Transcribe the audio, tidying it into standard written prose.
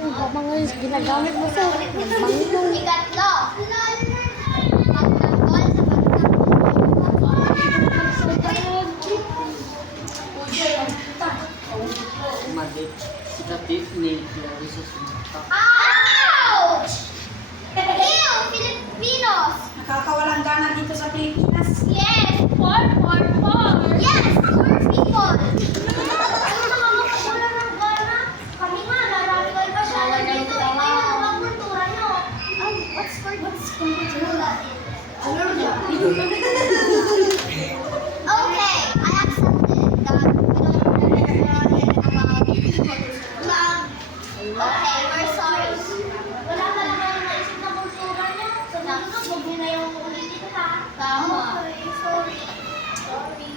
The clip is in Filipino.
mga ginagamit mo sir. Magmangilong. Ikatlo. Pagtanggol sa Madit si Kapit ni Clarissa Sumata. Ouch! Ew! Filipinos! Nakakawalang gana dito sa Pilipinas. Yes! Yes! Poor people! Ano nakakakulang ng gana? Kami nga, nararal pa siya na dito. Ikaw yung mga kultura nyo. What's kultura? Okay, I have something that we don't know about. Okay, we're sorry. Wala ka lang naman naisip na kultura nyo. So, nasunod, huwag nyo na yung ulitin ha. Tama. Okay, sorry. Sorry.